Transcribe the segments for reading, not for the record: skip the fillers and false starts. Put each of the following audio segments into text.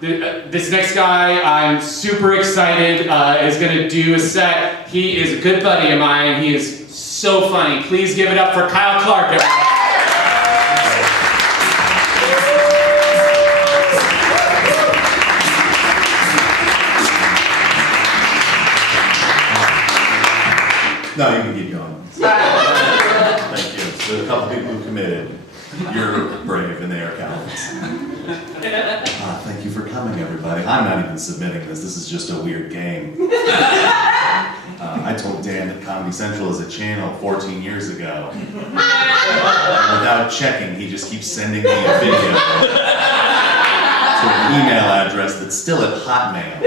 This next guy, I'm super excited, is going to do a set. He is a good buddy of mine. He is so funny. Please give it up for Kyle Clark, everybody. No, you can keep going. Thank you. There's a couple people who committed. You're brave and they are cowards. Thank you for coming, everybody. I'm not even submitting this. This is just a weird game. I told Dan that Comedy Central is a channel 14 years ago. Without checking, he just keeps sending me a video to an email address that's still at Hotmail.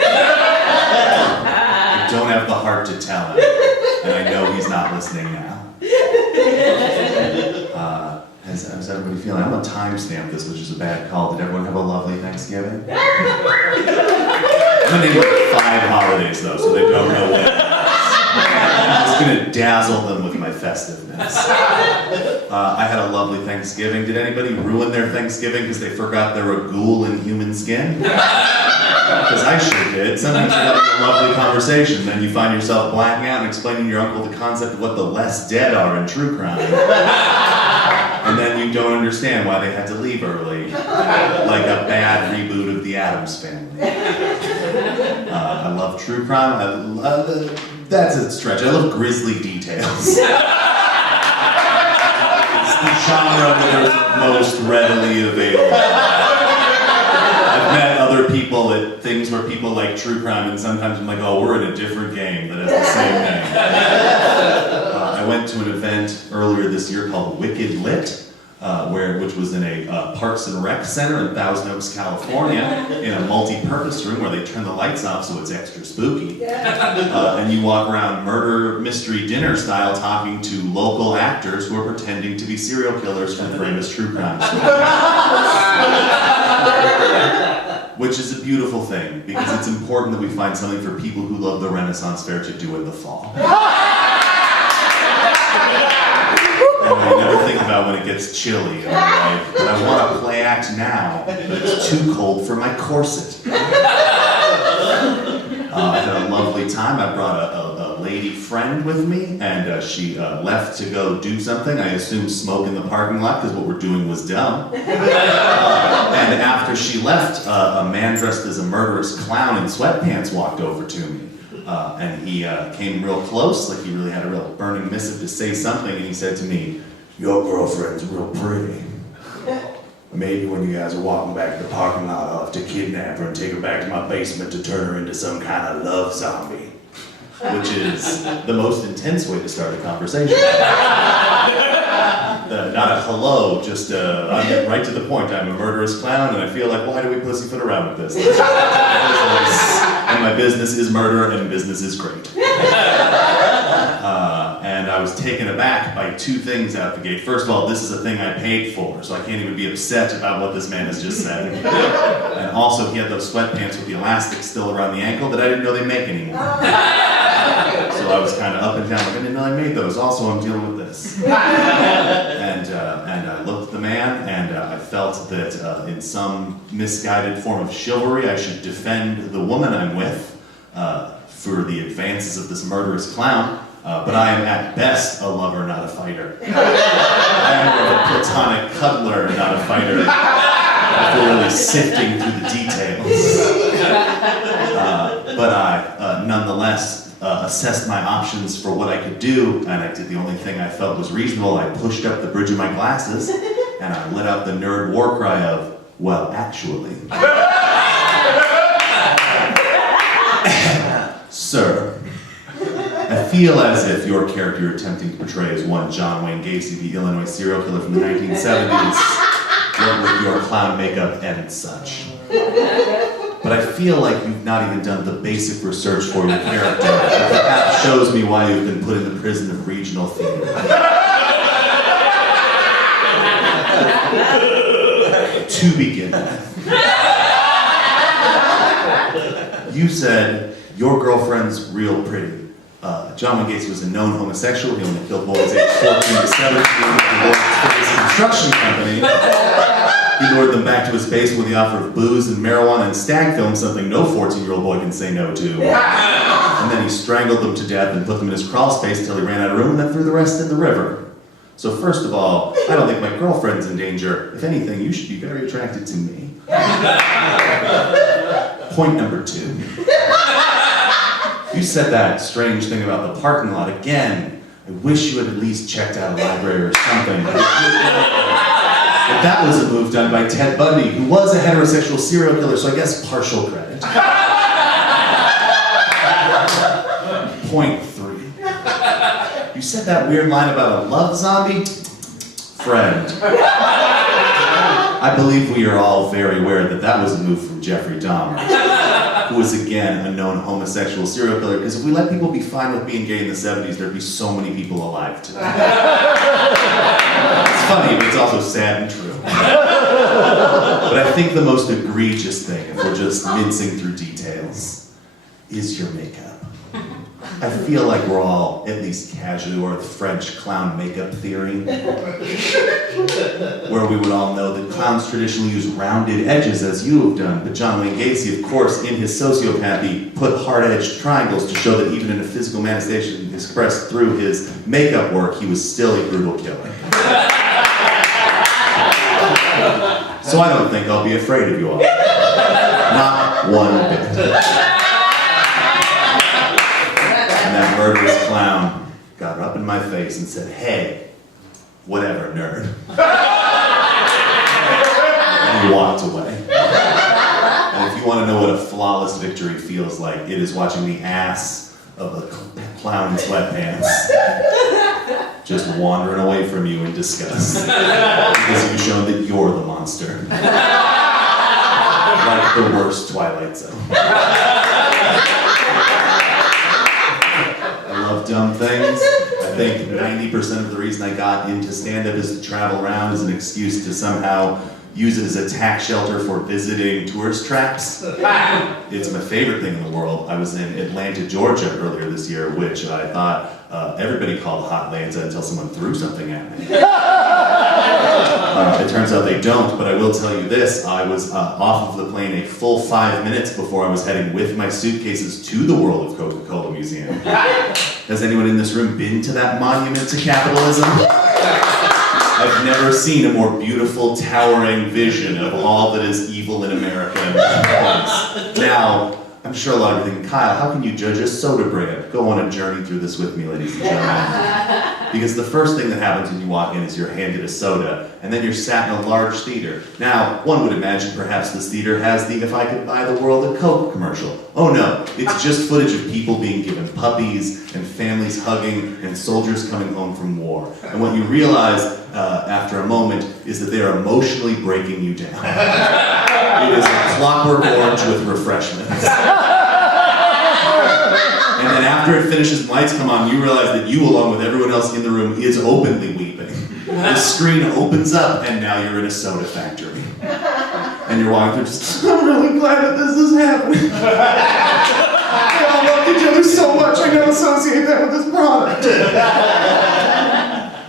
I don't have the heart to tell him, and I know he's not listening now. How's everybody feeling? I'm gonna timestamp this, which is a bad call. Did everyone have a lovely Thanksgiving? I'm gonna name like 5 holidays though, so they don't know what it is. I'm just gonna dazzle them with my festiveness. I had a lovely Thanksgiving. Did anybody ruin their Thanksgiving because they forgot they're a ghoul in human skin? Because I sure did. Sometimes you're having a lovely conversation, then you find yourself blacking out and explaining to your uncle the concept of what the less dead are in true crime. And then you don't understand why they had to leave early, like a bad reboot of The Addams Family. I love true crime. That's a stretch. I love grisly details. It's the genre that is most readily available. I've met other people at things where people like true crime, and sometimes I'm like, oh, we're in a different game that has the same name. I went to an event earlier this year called Wicked Lit, which was in a Parks and Rec center in Thousand Oaks, California, in a multi-purpose room where they turn the lights off so it's extra spooky. And you walk around murder mystery dinner style talking to local actors who are pretending to be serial killers from famous true crime stories. Which is a beautiful thing, because it's important that we find something for people who love the Renaissance Fair to do in the fall. And I never think about when it gets chilly in my life, but I want to play act now, but it's too cold for my corset. I had a lovely time. I brought a lady friend with me, and she left to go do something. I assumed smoke in the parking lot, because what we're doing was dumb. And after she left, a man dressed as a murderous clown in sweatpants walked over to me. And he came real close, like he really had a real burning missive to say something, and he said to me, "Your girlfriend's real pretty. Maybe when you guys are walking back to the parking lot, I'll have to kidnap her and take her back to my basement to turn her into some kind of love zombie." Which is the most intense way to start a conversation. Not a hello, just I'm getting right to the point. I'm a murderous clown, and I feel like, why do we pussyfoot around with this? And my business is murder, and business is great. And I was taken aback by 2 things out the gate. First of all, this is a thing I paid for, so I can't even be upset about what this man has just said. And also, he had those sweatpants with the elastic still around the ankle that I didn't know they make anymore. So I was kind of up and down, like, I didn't know I made those. Also, I'm dealing with this. And I looked at the man, and I felt that in some misguided form of chivalry, I should defend the woman I'm with for the advances of this murderous clown. But I am at best a lover, not a fighter. I am more of a platonic cuddler, not a fighter. After really sifting through the details. But I, nonetheless, assessed my options for what I could do, and I did the only thing I felt was reasonable. I pushed up the bridge of my glasses, and I let out the nerd war cry of, "Well, actually." Sir, I feel as if your character you're attempting to portray as one John Wayne Gacy, the Illinois serial killer from the 1970s, what with your clown makeup and such. But I feel like you've not even done the basic research for your character. That shows me why you've been put in the prison of regional theater. To begin with, you said your girlfriend's real pretty. John Wayne Gacy was a known homosexual. He only killed boys aged 14 to 17. He worked for this construction company. He lured them back to his base with the offer of booze and marijuana and stag film, something no 14-year-old boy can say no to. And then he strangled them to death and put them in his crawl space until he ran out of room and then threw the rest in the river. So first of all, I don't think my girlfriend's in danger. If anything, you should be very attracted to me. Point number 2. You said that strange thing about the parking lot again. I wish you had at least checked out a library or something. But that was a move done by Ted Bundy, who was a heterosexual serial killer, so I guess partial credit. Point 3. You said that weird line about a love zombie? Friend. I believe we are all very aware that that was a move from Jeffrey Dahmer, who was again a known homosexual serial killer, because if we let people be fine with being gay in the 70s, there'd be so many people alive today. It's funny, but it's also sad and true. But I think the most egregious thing, if we're just mincing through details, is your makeup. I feel like we're all at least casually aware of the French clown makeup theory, where we would all know that clowns traditionally use rounded edges, as you have done, but John Wayne Gacy, of course, in his sociopathy, put hard-edged triangles to show that even in a physical manifestation expressed through his makeup work, he was still a brutal killer. So I don't think I'll be afraid of you all. Not one bit. And that murderous clown got up in my face and said, "Hey, whatever, nerd." And he walked away. And if you want to know what a flawless victory feels like, it is watching the ass of a clown in sweatpants just wandering away from you in disgust. Because you've shown that you're the monster. Like the worst Twilight Zone. I love dumb things. I think 90% of the reason I got into stand-up is to travel around as an excuse to somehow use it as a tax shelter for visiting tourist traps. It's my favorite thing in the world. I was in Atlanta, Georgia earlier this year, which I thought everybody called Hotlanta until someone threw something at me. It turns out they don't, but I will tell you this. I was off of the plane a full 5 minutes before I was heading with my suitcases to the World of Coca-Cola Museum. Has anyone in this room been to that monument to capitalism? I've never seen a more beautiful, towering vision of all that is evil in America in one place. Now, I'm sure a lot of you think, Kyle, how can you judge a soda brand? Go on a journey through this with me, ladies and gentlemen. Because the first thing that happens when you walk in is you're handed a soda, and then you're sat in a large theater. Now, one would imagine perhaps this theater has the "if I could buy the world a Coke" commercial. Oh no, it's just footage of people being given puppies, and families hugging, and soldiers coming home from war. And what you realize after a moment is that they are emotionally breaking you down. It is a Clockwork Orange with refreshments. And then after it finishes and lights come on, you realize that you, along with everyone else in the room, is openly weeping. The screen opens up, and now you're in a soda factory. And you're walking through just, I'm really glad that this is happening. They all love each other so much, I can associate that with this product.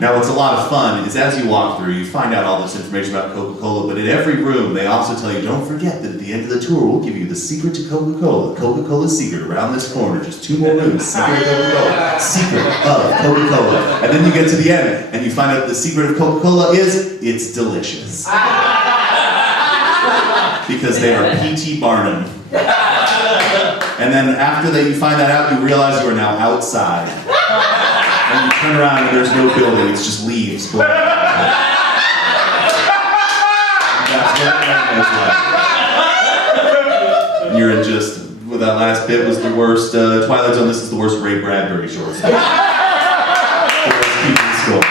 Now, what's a lot of fun is as you walk through, you find out all this information about Coca-Cola, but in every room, they also tell you, don't forget that at the end of the tour, we'll give you the secret to Coca-Cola. Coca-Cola's secret around this corner, just 2 more rooms. Secret of Coca-Cola. Secret of Coca-Cola. And then you get to the end, and you find out the secret of Coca-Cola is, it's delicious. Because they are P.T. Barnum. And then after that, you find that out, you realize you are now outside. And you turn around and there's no building, it's just leaves blowing. That's what animals like. And you're in just, well, that last bit was the worst, Twilight Zone, this is the worst Ray Bradbury short story. The worst keeping score.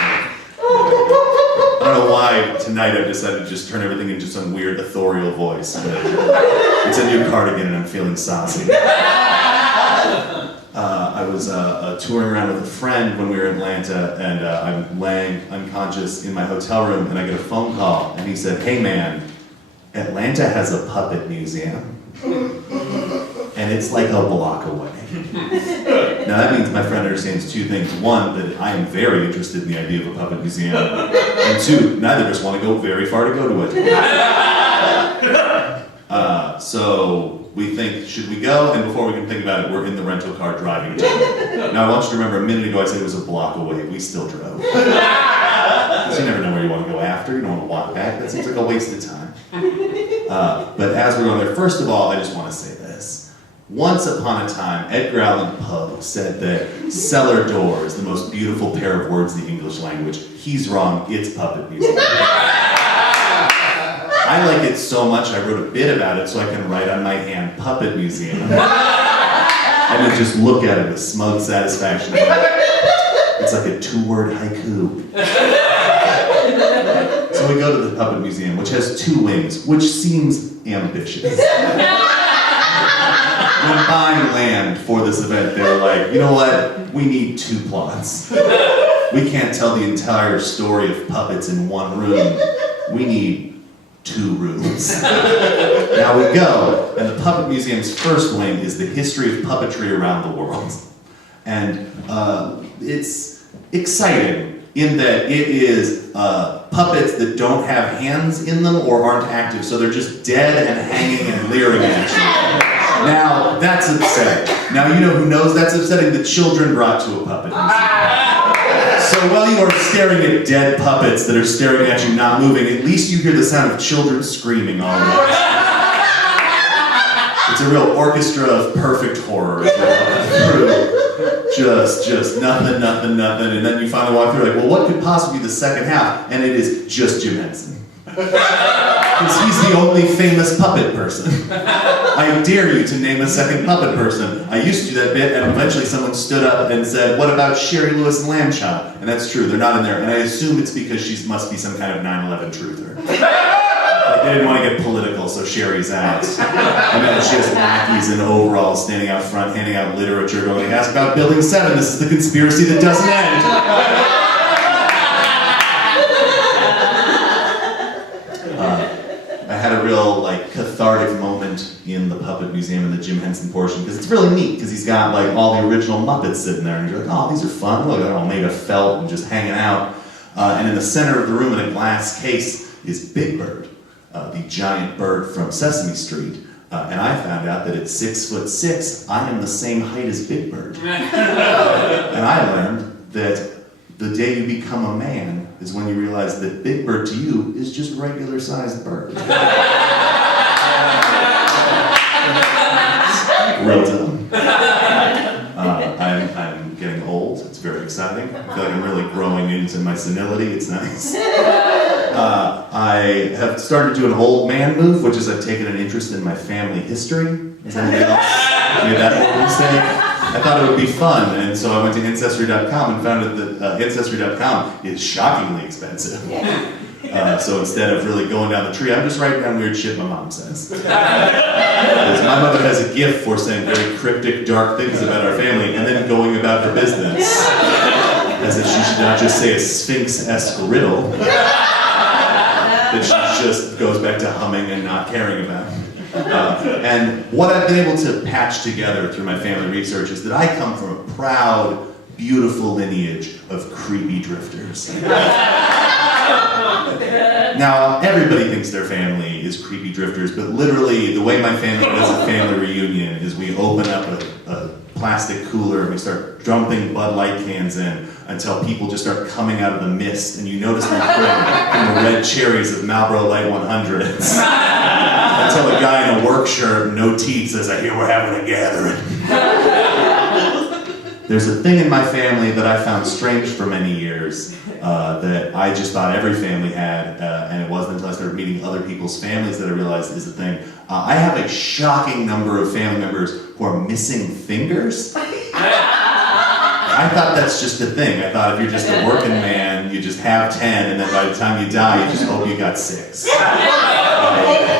I don't know why tonight I've decided to just turn everything into some weird authorial voice, but it's a new cardigan and I'm feeling saucy. I was touring around with a friend when we were in Atlanta, and I'm laying unconscious in my hotel room, and I get a phone call, and he said, "Hey man, Atlanta has a puppet museum, and it's like a block away." Now that means my friend understands two things. One, that I am very interested in the idea of a puppet museum. And two, neither of us want to go very far to go to it. So we think, should we go? And before we can think about it, we're in the rental car driving to it. Now I want you to remember, a minute ago I said it was a block away. We still drove. Because you never know where you want to go after. You don't want to walk back. That seems like a waste of time. But as we're going there, first of all, I just want to say this. Once upon a time, Edgar Allan Poe said that cellar door is the most beautiful pair of words in the English language. He's wrong. It's puppet museum. I like it so much I wrote a bit about it so I can write on my hand, Puppet Museum. And then just look at it with smug satisfaction. It's like a 2-word haiku. So we go to the Puppet Museum, which has 2 wings, which seems ambitious. When buying land for this event, they were like, you know what? We need 2 plots. We can't tell the entire story of puppets in 1 room. We need 2 rooms. Now we go, and the Puppet Museum's first wing is the history of puppetry around the world. And it's exciting in that it is puppets that don't have hands in them or aren't active, so they're just dead and hanging and leering at you. Now, that's upsetting. Now, you know who knows that's upsetting? The children brought to a puppet museum. So while you are staring at dead puppets that are staring at you, not moving, at least you hear the sound of children screaming all around. It's a real orchestra of perfect horror. Just nothing, and then you finally walk through like, well, what could possibly be the second half? And it is just Jim Henson. Because he's the only famous puppet person. I dare you to name a second puppet person. I used to do that bit, and eventually someone stood up and said, what about Sherry Lewis and Lamb Chop? And that's true, they're not in there. And I assume it's because she must be some kind of 9/11 truther. Like, they didn't want to get political, so Sherry's out. And then she has lackeys in overalls standing out front, handing out literature, going, ask about Building 7, this is the conspiracy that doesn't end. I had a real cathartic moment in the Puppet Museum in the Jim Henson portion, because it's really neat, because he's got all the original Muppets sitting there, and you're like, oh, these are fun, look, they're all made of felt and just hanging out. And in the center of the room in a glass case is Big Bird, the giant bird from Sesame Street. And I found out that at 6'6", I am the same height as Big Bird. And I learned that the day you become a man is when you realize that Big Bird to you is just regular-sized bird. Real dumb. I'm getting old. It's very exciting. I feel like I'm really growing into my senility. It's nice. I have started to do an old man move, which is I've taken an interest in my family history. Has anybody else made that old mistake? I thought it would be fun, and so I went to Ancestry.com and found that Ancestry.com is shockingly expensive. So instead of really going down the tree, I'm just writing down weird shit my mom says. Because my mother has a gift for saying very cryptic, dark things about our family and then going about her business. As if she should not just say a Sphinx-esque riddle that she just goes back to humming and not caring about. And what I've been able to patch together through my family research is that I come from a proud, beautiful lineage of creepy drifters. Now, everybody thinks their family is creepy drifters, but literally, the way my family does a family reunion is we open up a plastic cooler and we start dumping Bud Light cans in until people just start coming out of the mist, and you notice them from the red cherries of Marlboro Light 100s. Until a guy in a work shirt and no teeth says, I hear we're having a gathering. There's a thing in my family that I found strange for many years that I just thought every family had, and it wasn't until I started meeting other people's families that I realized is a thing. I have a shocking number of family members who are missing fingers. I thought that's just a thing. I thought if you're just a working man, you just have 10, and then by the time you die, you just hope you got 6.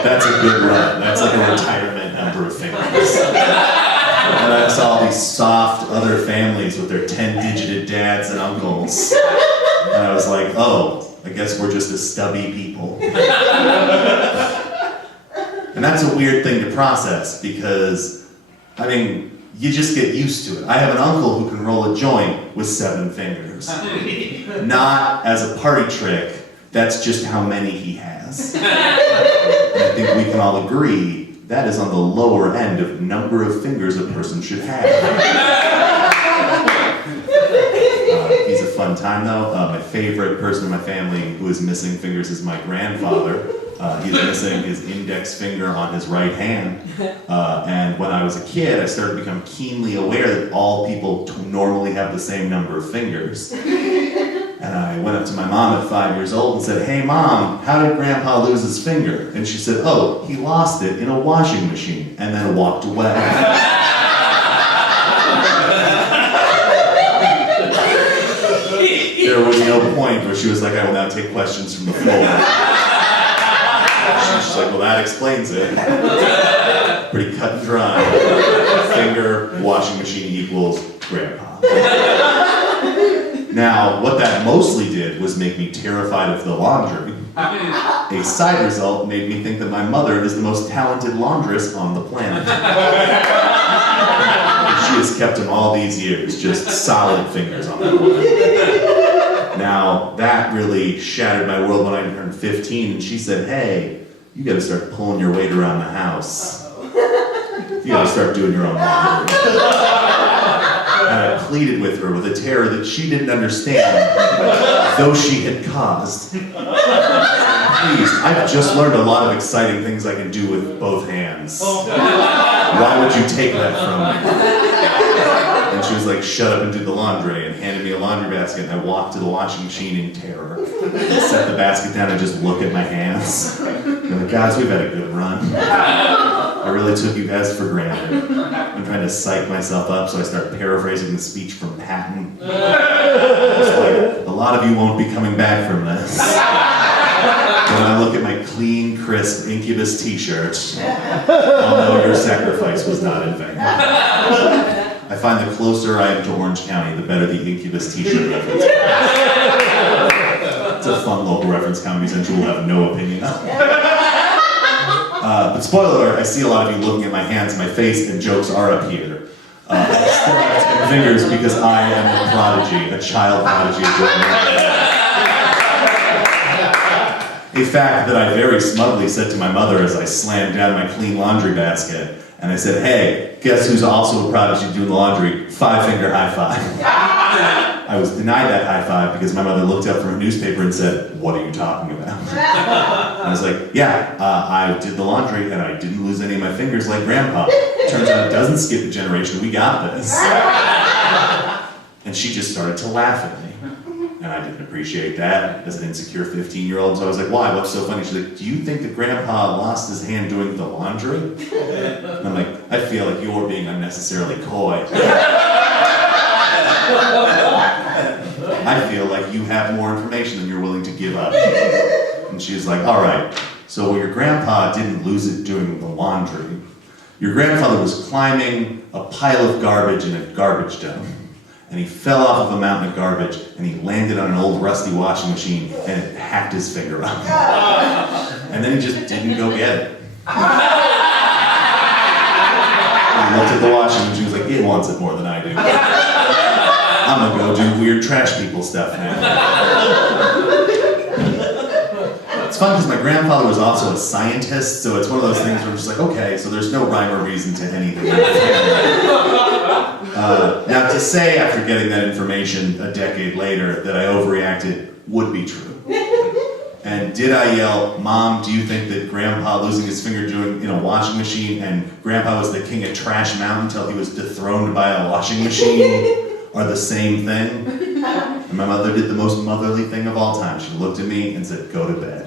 That's a good run. That's like a retirement number of fingers. And I saw these soft other families with their 10-digited dads and uncles. And I was like, oh, I guess we're just a stubby people. And that's a weird thing to process because, I mean, you just get used to it. I have an uncle who can roll a joint with 7 fingers. Not as a party trick, that's just how many he has. And I think we can all agree that is on the lower end of number of fingers a person should have. He's a fun time though. My favorite person in my family who is missing fingers is my grandfather. He's missing his index finger on his right hand. And when I was a kid, I started to become keenly aware that all people normally have the same number of fingers. And I went up to my mom at 5 years old and said, "Hey mom, how did Grandpa lose his finger?" And she said, "Oh, he lost it in a washing machine," and then walked away. There was no point where she was like, "I will now take questions from the floor." She's just like, "Well, that explains it." Pretty cut and dry. Finger, washing machine equals Grandpa. Now, what that mostly did was make me terrified of the laundry. A side result made me think that my mother is the most talented laundress on the planet. She has kept him all these years, just solid fingers on that woman. Now, that really shattered my world when I turned 15, and she said, "Hey, you gotta start pulling your weight around the house. You gotta start doing your own laundry." And I pleaded with her with a terror that she didn't understand, though she had caused. "Please, I've just learned a lot of exciting things I can do with both hands. Why would you take that from me?" And she was like, "Shut up and do the laundry," and handed me a laundry basket, and I walked to the washing machine in terror. Set the basket down and just look at my hands. I'm like, "Guys, we've had a good run. I really took you guys for granted." I'm trying to psych myself up, so I start paraphrasing the speech from Patton. It's like, "A lot of you won't be coming back from this." When I look at my clean, crisp Incubus t-shirt, I'll know your sacrifice was not in vain. I find the closer I am to Orange County, the better the Incubus t-shirt reference. It's a fun local reference Comedy Central will have no opinion on. But spoiler alert, I see a lot of you looking at my hands and my face, and jokes are up here. I still have 10 fingers because I am a prodigy, a child prodigy. A fact that I very smugly said to my mother as I slammed down my clean laundry basket, and I said, "Hey, guess who's also a prodigy doing the laundry? 5-finger high five." I was denied that high five because my mother looked up from her newspaper and said, "What are you talking about?" And I was like, "Yeah, I did the laundry and I didn't lose any of my fingers like Grandpa. Turns out it doesn't skip a generation, we got this." And she just started to laugh at me. And I didn't appreciate that as an insecure 15-year-old. So I was like, "Why? What's so funny?" She's like, "Do you think that Grandpa lost his hand doing the laundry?" And I'm like, "I feel like you're being unnecessarily coy. I feel like you have more information than you're willing to give up." And she was like, "All right, so your grandpa didn't lose it doing the laundry. Your grandfather was climbing a pile of garbage in a garbage dump. And he fell off of a mountain of garbage, and he landed on an old rusty washing machine, and it hacked his finger up. And then he just didn't go get it. He looked at the washing machine, was like, "It wants it more than I do. I'm gonna go do weird trash people stuff now." It's fun because my grandfather was also a scientist, so it's one of those things where I'm just like, okay, so there's no rhyme or reason to anything. Now, to say after getting that information a decade later that I overreacted would be true. And did I yell, "Mom, do you think that Grandpa losing his finger doing in a washing machine and Grandpa was the king of Trash Mountain until he was dethroned by a washing machine are the same thing?" And my mother did the most motherly thing of all time. She looked at me and said, "Go to bed."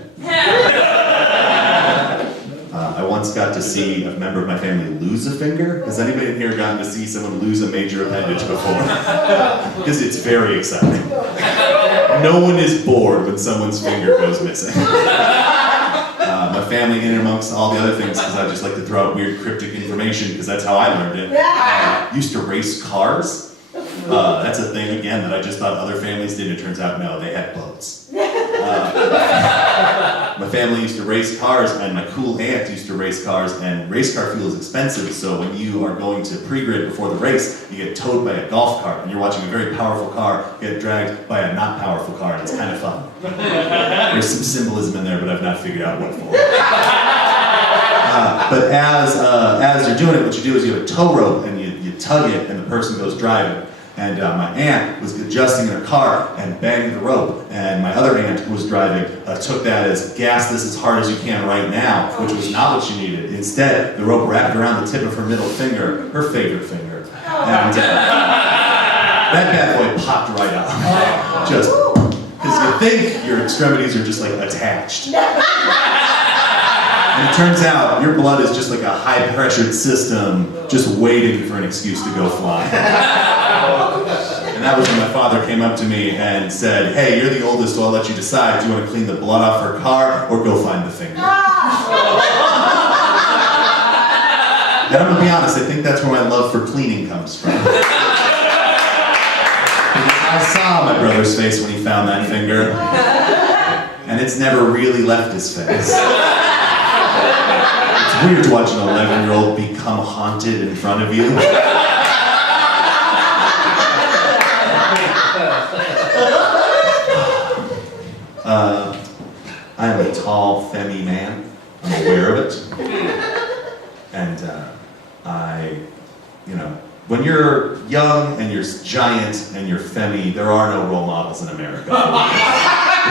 I once got to see a member of my family lose a finger. Has anybody in here gotten to see someone lose a major appendage before? Because it's very exciting. No one is bored when someone's finger goes missing. My family, in amongst all the other things, because I just like to throw out weird cryptic information, because that's how I learned it, used to race cars. That's a thing, again, that I just thought other families did. It turns out, no, they had boats. My family used to race cars, and my cool aunt used to race cars, and race car fuel is expensive, so when you are going to pre-grid before the race, you get towed by a golf cart, and you're watching a very powerful car get dragged by a not powerful car, and it's kind of fun. There's some symbolism in there, but I've not figured out what for. But as you're doing it, what you do is you have a tow rope, and you tug it, and the person goes driving. And my aunt was adjusting in her car and banged the rope. And my other aunt, who was driving, took that as gas this as hard as you can right now, which was not what she needed. Instead, the rope wrapped around the tip of her middle finger, her favorite finger. And that bad boy popped right out. Just, because you think your extremities are just like attached. And it turns out your blood is just like a high-pressured system just waiting for an excuse to go fly. And that was when my father came up to me and said, hey, you're the oldest, so I'll let you decide. Do you want to clean the blood off her car or go find the finger? And I'm going to be honest, I think that's where my love for cleaning comes from. I saw my brother's face when he found that finger, and it's never really left his face. It's weird to watch an 11-year-old become haunted in front of you. I am a tall, femmy man. I'm aware of it. And when you're young and you're giant and you're femmy, there are no role models in America.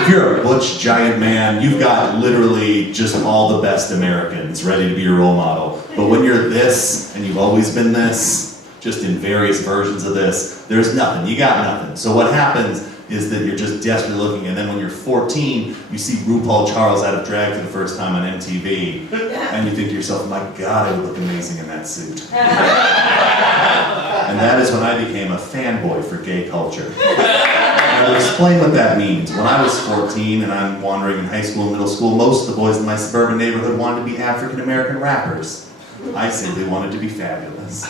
If you're a butch giant man, you've got literally just all the best Americans ready to be your role model. But when you're this, and you've always been this, just in various versions of this, there's nothing. You got nothing. So what happens is that you're just desperately looking, and then when you're 14, you see RuPaul Charles out of drag for the first time on MTV, and you think to yourself, my God, I would look amazing in that suit. And that is when I became a fanboy for gay culture. And I'll explain what that means. When I was 14 and I'm wandering in high school and middle school, most of the boys in my suburban neighborhood wanted to be African-American rappers. I simply wanted to be fabulous.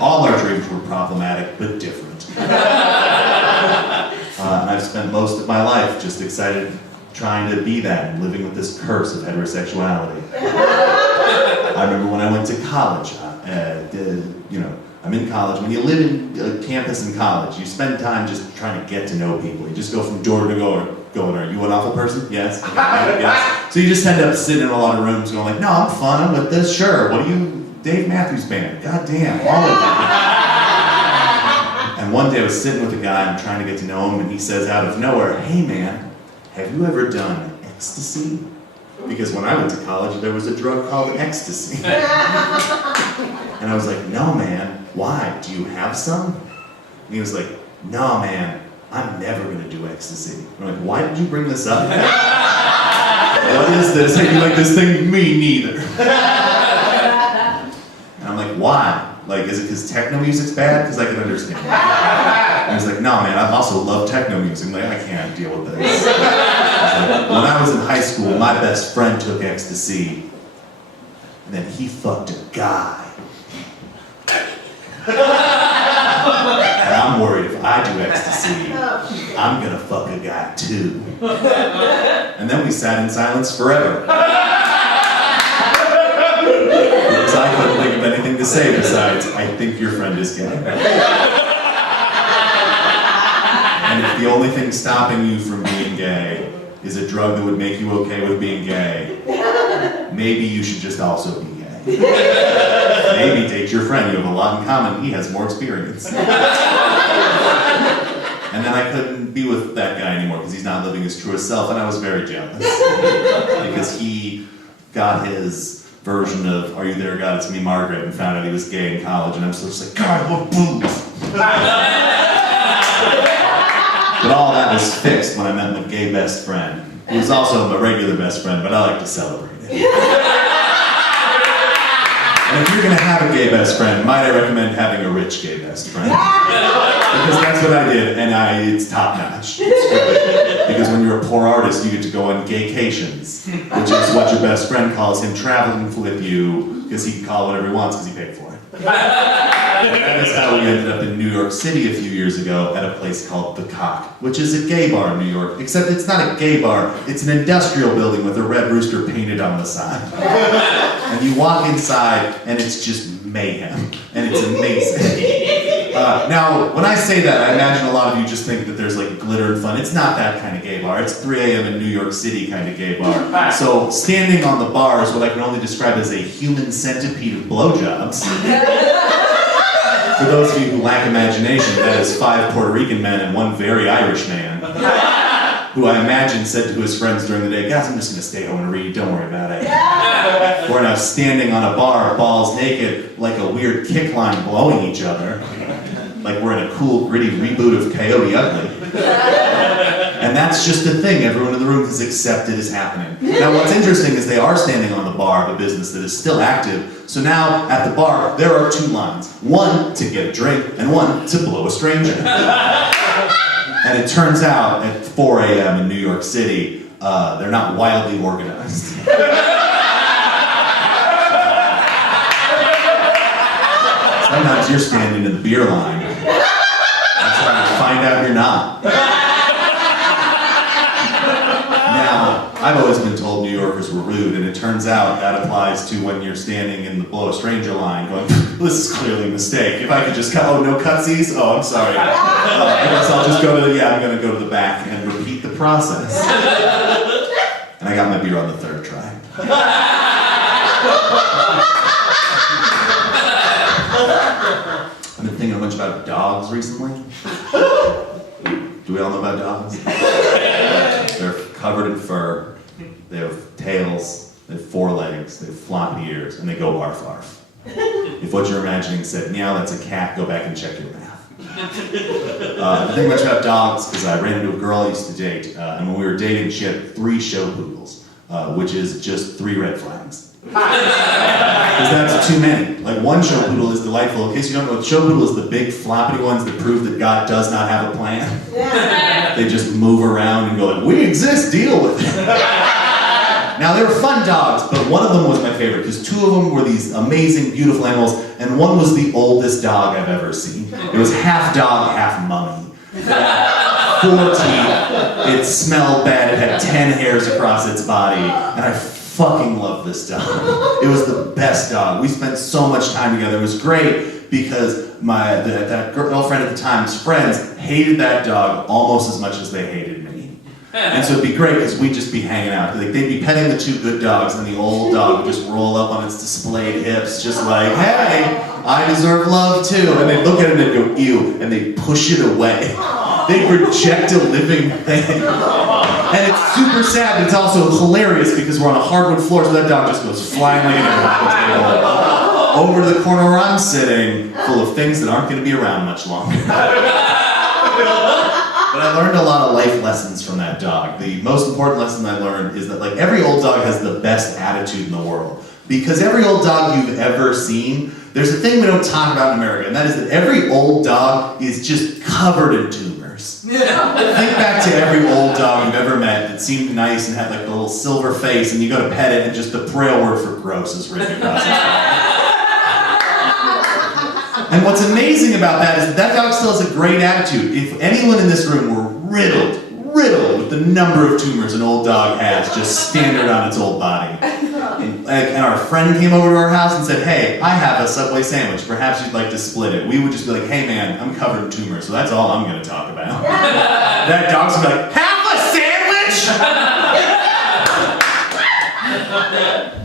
All our dreams were problematic, but different. And I've spent most of my life just excited trying to be that and living with this curse of heterosexuality. I remember when I went to college, I'm in college. When you live in campus in college, you spend time just trying to get to know people. You just go from door to door going, are you an awful person? Yes. Okay. Yes. So you just end up sitting in a lot of rooms going like, no, I'm fun, I'm with this, sure. What are you, Dave Matthews Band? God damn, all of them. And one day I was sitting with a guy, I'm trying to get to know him, and he says out of nowhere, hey man, have you ever done ecstasy? Because when I went to college, there was a drug called ecstasy. And I was like, no man, why? Do you have some? And he was like, no man, I'm never gonna do ecstasy. I'm like, why did you bring this up? What is this? Are you like this thing? Me neither. And I'm like, why? Like, is it because techno music's bad? Because I can understand. And he's like, no man, I also love techno music. I'm like, I can't deal with this. Like, when I was in high school, my best friend took ecstasy, and then he fucked a guy. And I'm worried if I do ecstasy, I'm gonna fuck a guy too. And then we sat in silence forever. Because I couldn't think of anything to say besides, I think your friend is gay. And if the only thing stopping you from being gay is a drug that would make you okay with being gay, maybe you should just also be gay. Maybe date your friend, you have a lot in common, he has more experience. And then I couldn't be with that guy anymore because he's not living his truest self, and I was very jealous. Because he got his version of Are You There, God, It's Me, Margaret, and found out he was gay in college, and I'm still just like, God, I love boobs! But all that was fixed when I met my gay best friend, who was also my regular best friend, but I like to celebrate it. And if you're going to have a gay best friend, might I recommend having a rich gay best friend? Because that's what I did, and it's top notch. It's great. Because when you're a poor artist, you get to go on gaycations, which is what your best friend calls him traveling with you, because he can call it whatever he wants because he paid for it. That is how we ended up in New York City a few years ago at a place called The Cock, which is a gay bar in New York, except it's not a gay bar, it's an industrial building with a red rooster painted on the side. And you walk inside and it's just mayhem, and it's amazing. Now, when I say that, I imagine a lot of you just think that there's like glitter and fun. It's not that kind of gay bar. It's 3 a.m. in New York City kind of gay bar. So standing on the bar is what I can only describe as a human centipede of blowjobs. For those of you who lack imagination, that is 5 Puerto Rican men and 1 very Irish man, who I imagine said to his friends during the day, guys, I'm just going to stay home and read, don't worry about it. We're now standing on a bar, balls naked, like a weird kick line blowing each other. Like we're in a cool, gritty reboot of Coyote Ugly. And that's just a thing everyone in the room has accepted is happening. Now what's interesting is they are standing on the bar of a business that is still active. So now at the bar, there are 2 lines. One to get a drink, and one to blow a stranger. And it turns out at 4 a.m. in New York City, they're not wildly organized. Sometimes you're standing in the beer line and trying to find out you're not. Now, I've always been told New Yorkers were rude, and it turns out that applies to when you're standing in the blow a stranger line going, this is clearly a mistake. If I could just cut, oh, no cutsies? Oh, I'm sorry. I guess I'll just go to the, I'm going to go to the back and repeat the process. And I got my beer on the 3rd try. I've been thinking a bunch about dogs recently. Do we all know about dogs? They're covered in fur, they have tails, they have 4 legs, they have floppy ears, and they go arf arf. If what you're imagining said, meow, that's a cat, go back and check your math. I think much about dogs because I ran into a girl I used to date, and when we were dating, she had 3 show poodles, which is just 3 red flags. Because that's too many. Like 1 show poodle is delightful. In case you don't know, show poodle is the big floppy ones that prove that God does not have a plan. They just move around and go like, we exist, deal with it. Now they were fun dogs, but one of them was my favorite because 2 of them were these amazing, beautiful animals, and one was the oldest dog I've ever seen. It was half dog, half mummy. 4 teeth. It smelled bad. It had 10 hairs across its body, and I fucking love this dog. It was the best dog. We spent so much time together. It was great because that girlfriend at the time's friends hated that dog almost as much as they hated me. And so it'd be great because we'd just be hanging out. Like they'd be petting the 2 good dogs, and the old dog would just roll up on its displayed hips, just like, hey, I deserve love too. And they'd look at it and they'd go, ew, and they'd push it away. They'd reject a living thing. And it's super sad, but it's also hilarious because we're on a hardwood floor, so that dog just goes flying like an table over to the corner where I'm sitting, full of things that aren't going to be around much longer. But I learned a lot of life lessons from that dog. The most important lesson I learned is that like every old dog has the best attitude in the world. Because every old dog you've ever seen, there's a thing we don't talk about in America, and that is that every old dog is just covered in tumors. Think back to every old dog you've ever met that seemed nice and had like a little silver face, and you go to pet it and just the Braille word for gross is written across its face. And what's amazing about that is that dog still has a great attitude. If anyone in this room were riddled with the number of tumors an old dog has just standard on its old body, and our friend came over to our house and said, hey, I have a Subway sandwich, perhaps you'd like to split it. We would just be like, hey man, I'm covered in tumors, so that's all I'm going to talk about. That dog's going to be like, half a sandwich?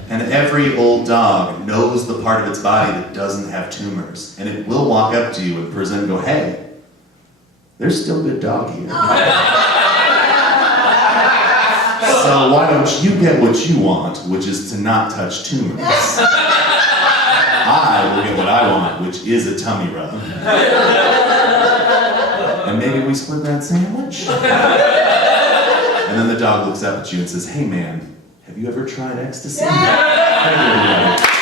And every old dog knows the part of its body that doesn't have tumors, and it will walk up to you and present and go, hey, there's still a good dog here. So why don't you get what you want, which is to not touch tumors? I will get what I want, which is a tummy rub. And maybe we split that sandwich? And then the dog looks up at you and says, hey man, have you ever tried ecstasy? Thank you, everybody.